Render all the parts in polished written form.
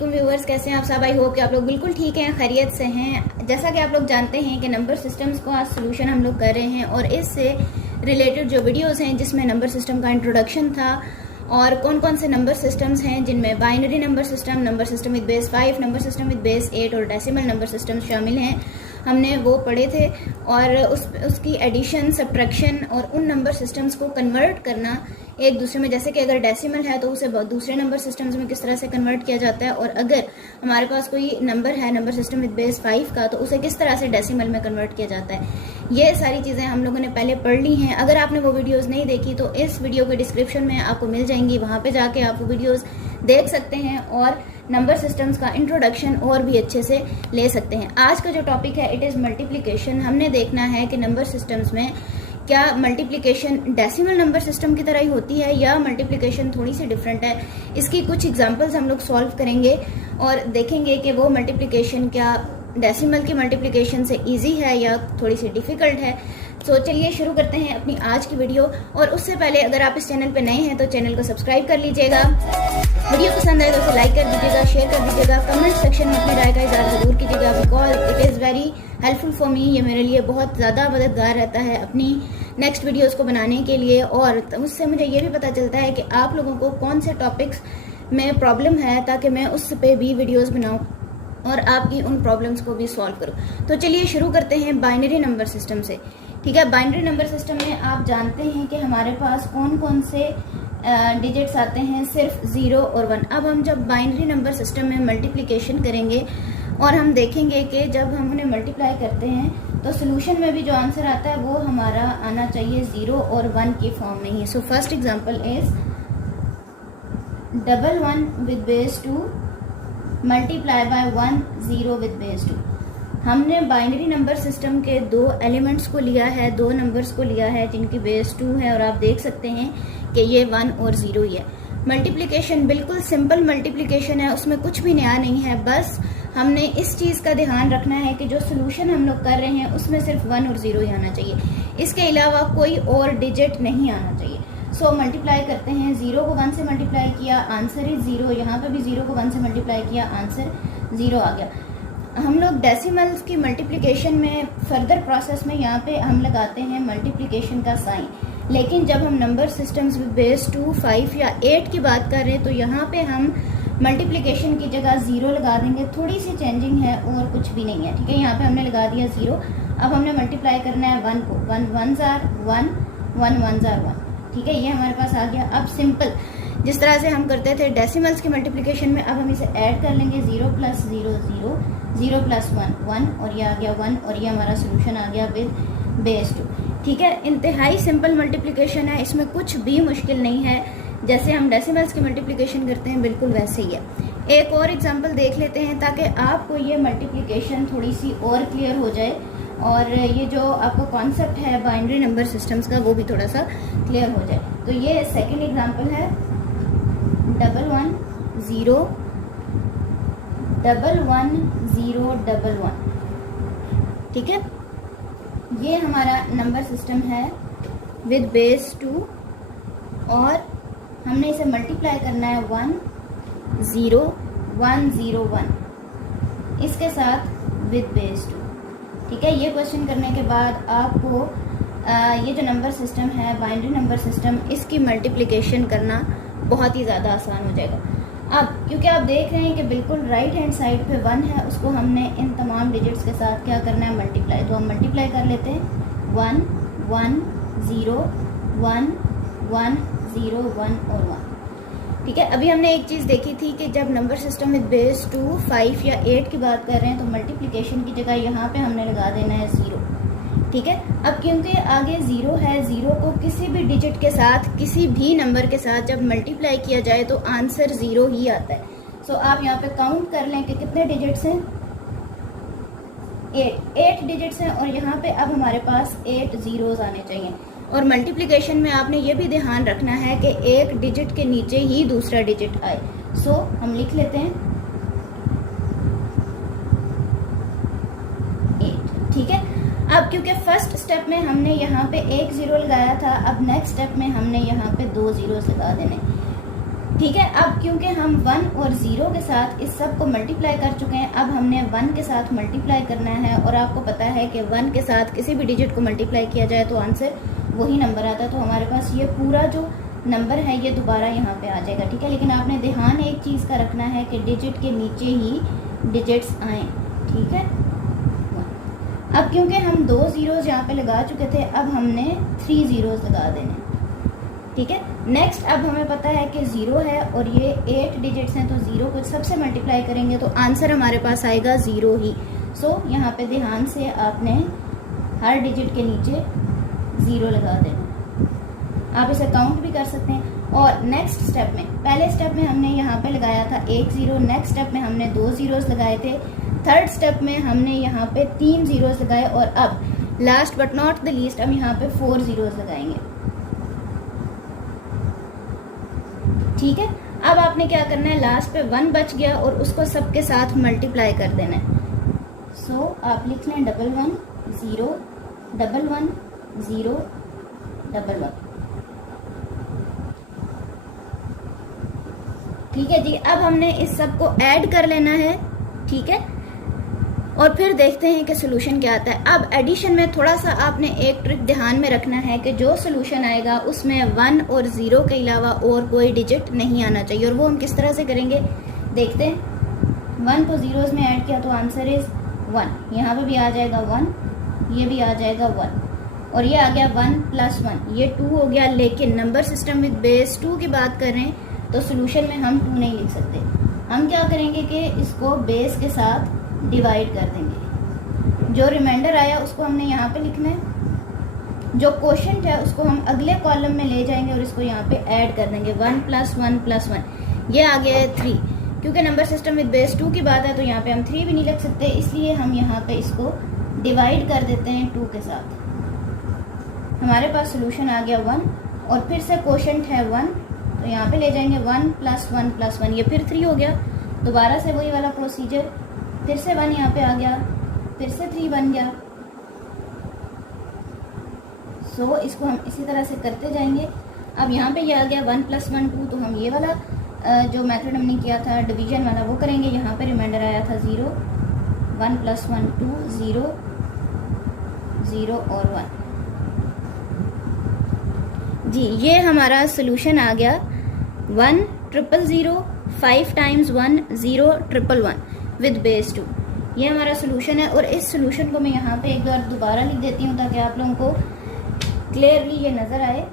वालेकुम व्यूवर्स, कैसे हैं आप सब। आई होप कि आप लोग बिल्कुल ठीक हैं, खैरियत से हैं। जैसा कि आप लोग जानते हैं कि नंबर सिस्टम्स को आज सोल्यूशन हम लोग कर रहे हैं और इससे रिलेटेड जो वीडियोस हैं जिसमें नंबर सिस्टम का इंट्रोडक्शन था और कौन कौन से नंबर सिस्टम्स हैं जिनमें binary number system with base 5, number system with base 8 और डेसिमल नंबर सिस्टम शामिल हैं, हमने वो पढ़े थे। और उसकी एडिशन, सब्ट्रैक्शन और उन नंबर सिस्टम्स को कन्वर्ट करना एक दूसरे में, जैसे कि अगर डेसिमल है तो उसे दूसरे नंबर सिस्टम्स में किस तरह से कन्वर्ट किया जाता है, और अगर हमारे पास कोई नंबर है नंबर सिस्टम विद बेस 5 का तो उसे किस तरह से डेसिमल में कन्वर्ट किया जाता है। ये सारी चीज़ें हम लोगों ने पहले पढ़ ली हैं। अगर आपने वो वीडियोस नहीं देखी तो इस वीडियो के डिस्क्रिप्शन में आपको मिल जाएंगी, वहाँ पे जाके आप वो वीडियोस देख सकते हैं और नंबर सिस्टम्स का इंट्रोडक्शन और भी अच्छे से ले सकते हैं। आज का जो टॉपिक है इट इज़ मल्टीप्लिकेशन। हमने देखना है कि नंबर सिस्टम्स में क्या मल्टीप्लिकेशन डेसिमल नंबर सिस्टम की तरह ही होती है या मल्टीप्लिकेशन थोड़ी सी डिफरेंट है। इसकी कुछ एग्जांपल्स हम लोग सॉल्व करेंगे और देखेंगे कि वो मल्टीप्लिकेशन क्या डेसिमल की मल्टीप्लिकेशन से इजी है या थोड़ी सी डिफिकल्ट है। तो चलिए शुरू करते हैं अपनी आज की वीडियो। और उससे पहले अगर आप इस चैनल पर नए हैं तो चैनल को सब्सक्राइब कर लीजिएगा, वीडियो पसंद आए तो उसे लाइक कर दीजिएगा, शेयर कर दीजिएगा, कमेंट सेक्शन में अपनी राय का इज़हार ज़रूर कीजिएगा, because it is very helpful for me. ये मेरे लिए बहुत ज़्यादा मददगार रहता है अपनी नेक्स्ट वीडियोस को बनाने के लिए, और उससे मुझे ये भी पता चलता है कि आप लोगों को कौन से टॉपिक्स में प्रॉब्लम है ताकि मैं उस पे भी वीडियोस बनाऊं और आपकी उन प्रॉब्लम्स को भी सॉल्व करूं। तो चलिए शुरू करते हैं बाइनरी नंबर सिस्टम से। ठीक है, बाइनरी नंबर सिस्टम में आप जानते हैं कि हमारे पास कौन कौन से डिजिट्स आते हैं, सिर्फ 0 और 1। अब हम जब बाइनरी नंबर सिस्टम में मल्टीप्लिकेशन करेंगे और हम देखेंगे कि जब हम उन्हें मल्टीप्लाई करते हैं तो सोल्यूशन में भी जो आंसर आता है वो हमारा आना चाहिए 0 और 1 की फॉर्म में ही। So first example is 1 with base 2 multiply by 1 0 with base 2। हमने बाइनरी नंबर सिस्टम के दो एलिमेंट्स को लिया है, दो नंबर्स को लिया है जिनकी बेस 2 है और आप देख सकते हैं कि ये 1 और 0 ही है। मल्टीप्लिकेशन बिल्कुल सिंपल मल्टीप्लिकेशन है, उसमें कुछ भी नया नहीं है। बस हमने इस चीज़ का ध्यान रखना है कि जो सोल्यूशन हम लोग कर रहे हैं उसमें सिर्फ 1 और 0 ही आना चाहिए, इसके अलावा कोई और डिजिट नहीं आना चाहिए। सो मल्टीप्लाई करते हैं, 0 को 1 से मल्टीप्लाई किया, आंसर इज 0। यहाँ पे भी 0 को 1 से मल्टीप्लाई किया, आंसर 0 आ गया। हम लोग डेसिमल्स की मल्टीप्लिकेशन में फर्दर प्रोसेस में यहाँ पे हम लगाते हैं मल्टीप्लिकेशन का साइन, लेकिन जब हम नंबर सिस्टम्स विद बेस 2, 5 या 8 की बात कर रहे हैं तो यहाँ पे हम मल्टीप्लिकेशन की जगह 0 लगा देंगे। थोड़ी सी चेंजिंग है और कुछ भी नहीं है। ठीक है, यहाँ पे हमने लगा दिया 0। अब हमने मल्टीप्लाई करना है 1 को, 1 1s are 1, 1 1s are 1। ठीक है, ये हमारे पास आ गया। अब सिंपल जिस तरह से हम करते थे डेसिमल्स की मल्टीप्लिकेशन में, अब हम इसे ऐड कर लेंगे, 0 + 0 0, 0 + 1 1 और ये आ गया 1 और ये हमारा सोल्यूशन आ गया विद बेस 2। ठीक है, इंतहाई सिंपल मल्टीप्लिकेशन है, इसमें कुछ भी मुश्किल नहीं है। जैसे हम डेसिमल्स की मल्टीप्लिकेशन करते हैं बिल्कुल वैसे ही है। एक और एग्जांपल देख लेते हैं ताकि आपको ये मल्टीप्लिकेशन थोड़ी सी और क्लियर हो जाए और ये जो आपका कॉन्सेप्ट है बाइनरी नंबर सिस्टम्स का वो भी थोड़ा सा क्लियर हो जाए। तो ये सेकेंड एग्जांपल है 1 1 0 1 1 0 1 1। ठीक है, ये हमारा नंबर सिस्टम है विद बेस 2 और हमने इसे मल्टीप्लाई करना है 1 0 1 0 1 इसके साथ विद बेस 2। ठीक है, ये क्वेश्चन करने के बाद आपको ये जो नंबर सिस्टम है बाइनरी नंबर सिस्टम, इसकी मल्टीप्लिकेशन करना बहुत ही ज़्यादा आसान हो जाएगा। अब क्योंकि आप देख रहे हैं कि बिल्कुल राइट हैंड साइड पे 1 है, उसको हमने इन तमाम डिजिट्स के साथ क्या करना है, मल्टीप्लाई। तो हम मल्टीप्लाई कर लेते हैं 1 1 0 1 1 0 1 और 1। ठीक है, अभी हमने एक चीज़ देखी थी कि जब नंबर सिस्टम विद बेस 2, 5 या 8 की बात कर रहे हैं तो मल्टीप्लिकेशन की जगह यहाँ पे हमने लगा देना है 0। ठीक है, अब क्योंकि आगे 0 है, 0 को किसी भी डिजिट के साथ, किसी भी नंबर के साथ जब मल्टीप्लाई किया जाए तो आंसर 0 ही आता है। सो आप यहाँ पे काउंट कर लें कि कितने डिजिट्स हैं, 8 डिजिट्स हैं और यहाँ पे अब हमारे पास 8 zeros आने चाहिए। और मल्टीप्लिकेशन में आपने ये भी ध्यान रखना है कि एक डिजिट के नीचे ही दूसरा डिजिट आए। सो हम लिख लेते हैं 8। ठीक है, अब क्योंकि फर्स्ट स्टेप में हमने यहाँ पे 1 0 लगाया था, अब नेक्स्ट स्टेप में हमने यहाँ पे 2 zeros लगा देने। ठीक है। अब क्योंकि हम 1 और 0 के साथ इस सब को मल्टीप्लाई कर चुके हैं, अब हमने 1 के साथ मल्टीप्लाई करना है, और आपको पता है कि 1 के साथ किसी भी डिजिट को मल्टीप्लाई किया जाए तो आंसर वही नंबर आता है। तो हमारे पास ये पूरा जो नंबर है ये दोबारा यहाँ पे आ जाएगा, ठीक है। लेकिन आपने ध्यान एक चीज़ का रखना है कि डिजिट के नीचे ही डिजिट्स आएँ, ठीक है। अब क्योंकि हम 2 ज़ीरोज़ यहाँ पे लगा चुके थे, अब हमने 3 ज़ीरोज़ लगा देने, ठीक है। नेक्स्ट अब हमें पता है कि 0 है और ये 8 डिजिट्स हैं, तो 0 को सबसे मल्टीप्लाई करेंगे तो आंसर हमारे पास आएगा 0 ही। सो यहाँ पे ध्यान से आपने हर डिजिट के नीचे 0 लगा देना। आप इसे काउंट भी कर सकते हैं। और नेक्स्ट स्टेप में, पहले स्टेप में हमने यहाँ पे लगाया था 1 ज़ीरो, नेक्स्ट स्टेप में हमने 2 ज़ीरोज़ लगाए थे, थर्ड स्टेप में हमने यहाँ पे 3 ज़ीरोज़ लगाए, और अब last but not the least हम यहाँ पे 4 ज़ीरोज़ लगाएंगे, ठीक है। अब आपने क्या करना है, लास्ट पे 1 बच गया और उसको सबके साथ मल्टीप्लाई कर देना है। सो आप लिख लें 1 1 0 1 1 0 1 1, ठीक है जी। अब हमने इस सब को ऐड कर लेना है, ठीक है, और फिर देखते हैं कि सोल्यूशन क्या आता है। अब एडिशन में थोड़ा सा आपने एक ट्रिक ध्यान में रखना है कि जो सोल्यूशन आएगा उसमें 1 और 0 के अलावा और कोई डिजिट नहीं आना चाहिए। और वो हम किस तरह से करेंगे देखते हैं। 1 को ज़ीरोज़ में ऐड किया तो आंसर इज़ 1, यहाँ पे भी आ जाएगा 1, ये भी आ जाएगा 1, और ये आ गया 1 + 1, ये 2 हो गया। लेकिन नंबर सिस्टम विद बेस 2 की बात कर रहे हैं तो सोल्यूशन में हम 2 नहीं लिख सकते। हम क्या करेंगे कि इसको बेस के साथ डिवाइड कर देंगे। जो रिमाइंडर आया उसको हमने यहाँ पे लिखना है, जो क्वोशंट है उसको हम अगले कॉलम में ले जाएंगे और इसको यहाँ पे ऐड कर देंगे। 1 + 1 + 1, ये आ गया है 3। क्योंकि नंबर सिस्टम विद बेस 2 की बात है तो यहाँ पे हम 3 भी नहीं लिख सकते, इसलिए हम यहाँ पे इसको डिवाइड कर देते हैं 2 के साथ। हमारे पास सोल्यूशन आ गया 1, और फिर से क्वोशंट है 1, तो यहाँ पे ले जाएंगे 1 + 1 + 1, ये फिर 3 हो गया। दोबारा से वही वाला प्रोसीजर, फिर से 1 यहाँ पे आ गया, फिर से 3 बन गया। सो इसको हम इसी तरह से करते जाएंगे। अब यहाँ पे ये आ गया 1 + 1 2, तो हम ये वाला जो मेथड हमने किया था डिवीजन वाला वो करेंगे। यहाँ पे रिमाइंडर आया था 0, 1 + 1 2 0 0 और 1 जी। ये हमारा सोल्यूशन आ गया 1 0 0 5 × 1 0 1 1 विद बेस 2। ये हमारा सोल्यूशन है। और इस सोल्यूशन को मैं यहाँ पे एक बार दोबारा लिख देती हूँ ताकि आप लोगों को क्लियरली ये नज़र आए।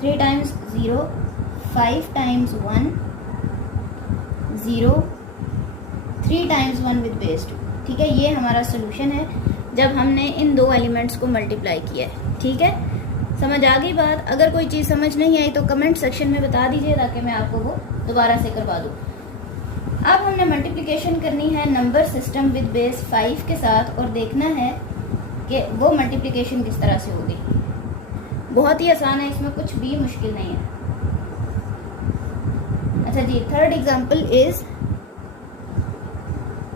3 × 0 5 × 1 0 3 × 1 विद बेस 2, ठीक है। ये हमारा सोल्यूशन है जब हमने इन 2 एलिमेंट्स को मल्टीप्लाई किया है, ठीक है। समझ आ गई बात? अगर कोई चीज़ समझ नहीं आई तो कमेंट सेक्शन में बता दीजिए ताकि मैं आपको वो दोबारा से करवा दूँ। अब हमने मल्टीप्लिकेशन करनी है नंबर सिस्टम विद बेस 5 के साथ और देखना है कि वो मल्टीप्लिकेशन किस तरह से होगी। बहुत ही आसान है, इसमें कुछ भी मुश्किल नहीं है। अच्छा जी, third example is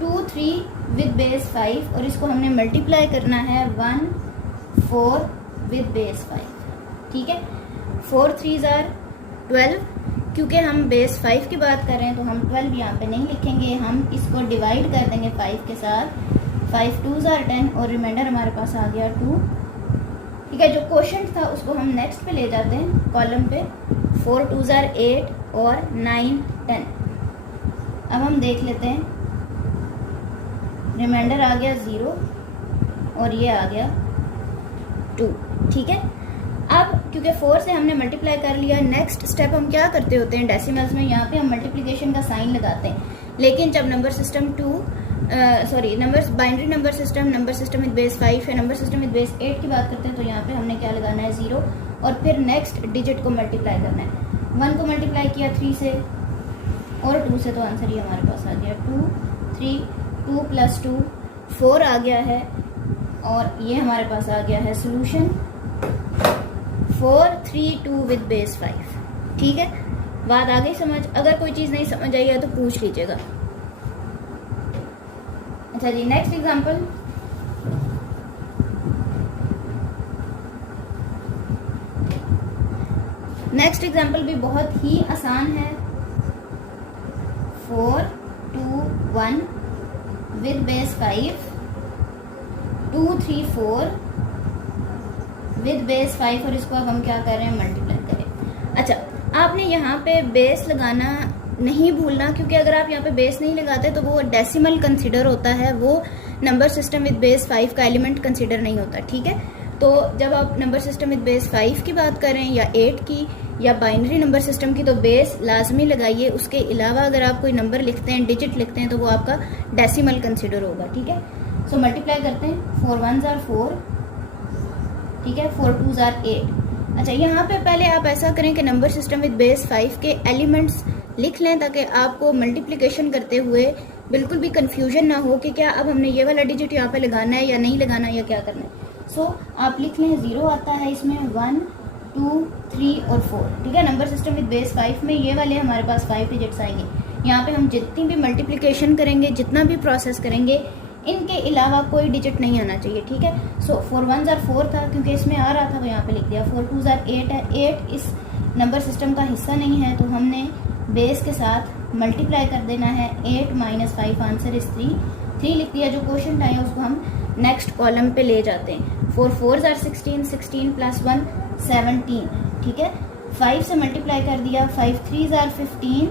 2 3 with base 5 और इसको हमने मल्टीप्लाई करना है 1 4 विद बेस 5, ठीक है। 4 3s are 12। क्योंकि हम बेस 5 की बात कर रहे हैं तो हम 12 यहाँ पे नहीं लिखेंगे, हम इसको डिवाइड कर देंगे 5 के साथ। 5 2s are 10 और रिमाइंडर हमारे पास आ गया 2, ठीक है। जो क्वोशंट था उसको हम नेक्स्ट पे ले जाते हैं कॉलम पे। 4 2s are 8 और 9 10। अब हम देख लेते हैं, रिमाइंडर आ गया 0 और ये आ गया 2, ठीक है। अब क्योंकि 4 से हमने मल्टीप्लाई कर लिया, नेक्स्ट स्टेप हम क्या करते होते हैं डेसिमल्स में, यहाँ पे हम मल्टीप्लिकेशन का साइन लगाते हैं। लेकिन जब number system binary number system with base 5 है, नंबर सिस्टम विद बेस 8 की बात करते हैं तो यहाँ पे हमने क्या लगाना है 0 और फिर नेक्स्ट डिजिट को मल्टीप्लाई करना है। 1 को मल्टीप्लाई किया 3 से और 2 से, तो आंसर ये हमारे पास आ गया 2 3 2 + 2 4 आ गया है और ये हमारे पास आ गया है सोल्यूशन 4 3 2 विद बेस 5, ठीक है। बात आ गई समझ? अगर कोई चीज़ नहीं समझ आई है तो पूछ लीजिएगा। अच्छा जी, नेक्स्ट एग्जांपल। नेक्स्ट एग्जाम्पल भी बहुत ही आसान है। 4, 2, 1 विद बेस 5, 2, 3, 4 विद बेस 5, और इसको अब हम क्या कर रहे हैं, मल्टीप्लाई करें। अच्छा, आपने यहाँ पे बेस लगाना नहीं भूलना, क्योंकि अगर आप यहाँ पे बेस नहीं लगाते तो वो डेसिमल कंसिडर होता है, वो नंबर सिस्टम विद बेस 5 का एलिमेंट कंसिडर नहीं होता। ठीक है, तो जब आप नंबर सिस्टम विद बेस 5 की बात करें या 8 की या बाइनरी नंबर सिस्टम की, तो बेस लाजमी लगाइए। उसके अलावा अगर आप कोई नंबर लिखते हैं, डिजिट लिखते हैं, तो वो आपका डेसिमल कंसिडर होगा। ठीक है, सो मल्टीप्लाई करते हैं। 4 1s are 4, ठीक है, 4 2s are 8। अच्छा, यहाँ पे पहले आप ऐसा करें कि नंबर सिस्टम विद बेस 5 के एलिमेंट्स लिख लें, ताकि आपको मल्टीप्लिकेशन करते हुए बिल्कुल भी कंफ्यूजन ना हो कि क्या अब हमने ये वाला डिजिट यहाँ पे लगाना है या नहीं लगाना है या क्या करना है। सो आप लिख लें 0 आता है इसमें, 1 2 3 और 4। ठीक है, नंबर सिस्टम विद बेस 5 में ये वाले हमारे पास 5 डिजिट्स आएंगे। यहाँ पे हम जितनी भी मल्टीप्लिकेशन करेंगे, जितना भी प्रोसेस करेंगे, इनके अलावा कोई डिजिट नहीं आना चाहिए। ठीक है, सो 4 1s are 4 था, क्योंकि इसमें आ रहा था वो यहाँ पे लिख दिया। 4 2s are 8 है, 8 इस नंबर सिस्टम का हिस्सा नहीं है, तो हमने बेस के साथ मल्टीप्लाई कर देना है। 8 - 5 आंसर इज 3 लिख दिया। जो क्वेश्चन आया उसको हम नेक्स्ट कॉलम पे ले जाते हैं। 4 4s are 16, 16 + 1 17। ठीक है, 5 से मल्टीप्लाई कर दिया। 5 3s are 15,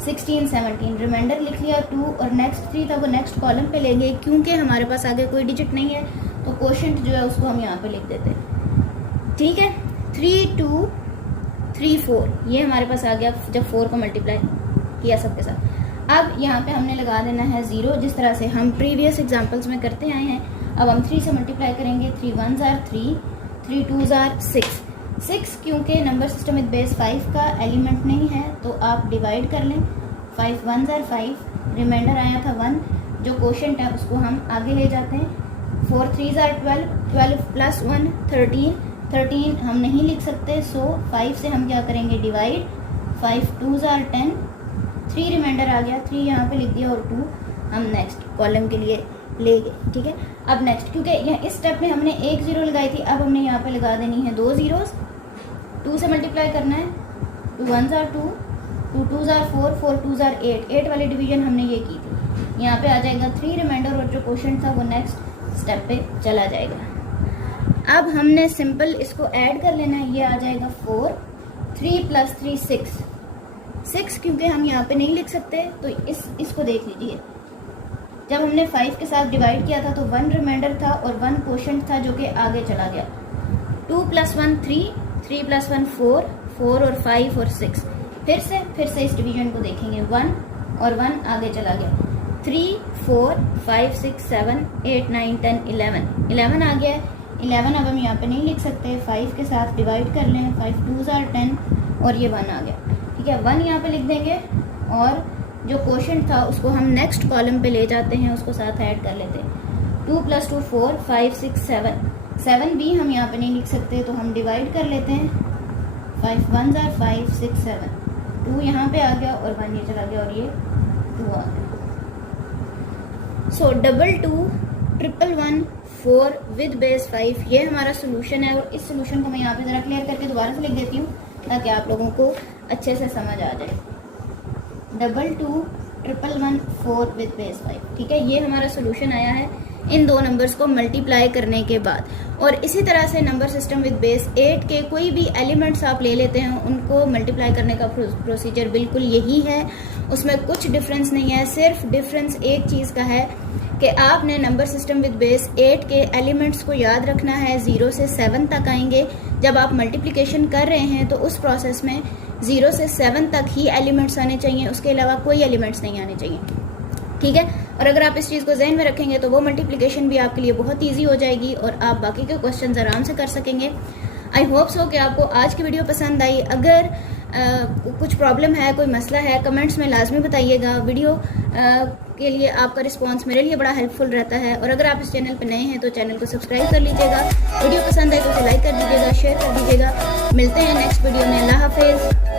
16 17, रिमाइंडर लिख लिया 2, और नेक्स्ट 3 था वो नेक्स्ट कॉलम पे लेंगे, क्योंकि हमारे पास आगे कोई डिजिट नहीं है, तो क्वोशंट जो है उसको हम यहाँ पे लिख देते हैं। ठीक है, 3 2 3 4 ये हमारे पास आ गया जब 4 को मल्टीप्लाई किया सबके साथ। अब यहाँ पे हमने लगा देना है 0, जिस तरह से हम प्रीवियस एग्जांपल्स में करते आए हैं। अब हम 3 से मल्टीप्लाई करेंगे। 3 1s are 3, 3 2s are 6 क्योंकि नंबर सिस्टम विद बेस 5 का एलिमेंट नहीं है, तो आप डिवाइड कर लें। 5 1s are 5, रिमाइंडर आया था 1, जो क्वोशंट है उसको हम आगे ले जाते हैं। 4 3s are 12, 12 + 1 13 हम नहीं लिख सकते, सो 5 से हम क्या करेंगे, डिवाइड। 5 2s are 10, 3 रिमाइंडर आ गया, 3 यहाँ पे लिख दिया, और 2 हम नेक्स्ट कॉलम के लिए ले गए। ठीक है, अब नेक्स्ट, क्योंकि यहाँ इस स्टेप में हमने 1 0 लगाई थी, अब हमने यहाँ पे लगा देनी है 2 zeros। 2 से मल्टीप्लाई करना है। 2 1s are 2, 2 2s are 4, 4 2s are 8 वाली डिवीजन हमने ये की थी। यहाँ पे आ जाएगा 3 रिमाइंडर, और जो क्वेश्चन था वो नेक्स्ट स्टेप पे चला जाएगा। अब हमने सिंपल इसको ऐड कर लेना है। ये आ जाएगा 4, 3 + 3 6 क्योंकि हम यहाँ पे नहीं लिख सकते, तो इसको देख लीजिए। जब हमने 5 के साथ डिवाइड किया था तो 1 रिमाइंडर था और 1 क्वोशंट था जो कि आगे चला गया। 2 + 1 3, 3 + 1 4, 4 और 5 और 6। फिर से इस डिवीजन को देखेंगे। 1 और 1 आगे चला गया। 3 4 5 6 7 8 9 10 11 आ गया है। 11 अब हम यहाँ पे नहीं लिख सकते, 5 के साथ डिवाइड कर लें। 5 2s are 10, और ये 1 आ गया। ठीक है, 1 यहाँ पे लिख देंगे, और जो क्वोशंट था उसको हम नेक्स्ट कॉलम पे ले जाते हैं, उसको साथ ऐड कर लेते हैं। 2 + 2 4 5 6 7 भी हम यहाँ पे नहीं लिख सकते, तो हम डिवाइड कर लेते हैं। 5 1s are 5 6 7, 2 यहाँ पे आ गया और 1 ये चला गया, और ये 2 आ गया। सो 2 2 1 1 4 विद बेस 5 ये हमारा सोल्यूशन है। और इस सोल्यूशन को मैं यहाँ पे ज़रा क्लियर करके दोबारा से लिख देती हूँ, ताकि आप लोगों को अच्छे से समझ आ जाए। 2 2 1 1 4 विद बेस 5। ठीक है, ये हमारा सोल्यूशन आया है इन दो नंबर्स को मल्टीप्लाई करने के बाद। और इसी तरह से नंबर सिस्टम विद बेस 8 के कोई भी एलिमेंट्स आप ले लेते हैं, उनको मल्टीप्लाई करने का प्रोसीजर बिल्कुल यही है, उसमें कुछ डिफरेंस नहीं है। सिर्फ डिफरेंस एक चीज़ का है कि आपने नंबर सिस्टम विद बेस 8 के एलिमेंट्स को याद रखना है। 0 से 7 तक आएंगे। जब आप मल्टीप्लिकेशन कर रहे हैं तो उस प्रोसेस में 0 से 7 तक ही एलिमेंट्स आने चाहिए, उसके अलावा कोई एलिमेंट्स नहीं आने चाहिए। ठीक है, और अगर आप इस चीज़ को जहन में रखेंगे तो वो मल्टीप्लिकेशन भी आपके लिए बहुत ईजी हो जाएगी और आप बाकी के क्वेश्चन आराम से कर सकेंगे। आई होप सो कि आपको आज की वीडियो पसंद आई। अगर कुछ प्रॉब्लम है, कोई मसला है, कमेंट्स में लाजमी बताइएगा। वीडियो के लिए आपका रिस्पांस मेरे लिए बड़ा हेल्पफुल रहता है। और अगर आप इस चैनल पर नए हैं तो चैनल को सब्सक्राइब कर लीजिएगा। वीडियो पसंद आए तो उसे लाइक कर दीजिएगा, शेयर कर दीजिएगा। मिलते हैं नेक्स्ट वीडियो में। अल्लाह हाफिज़।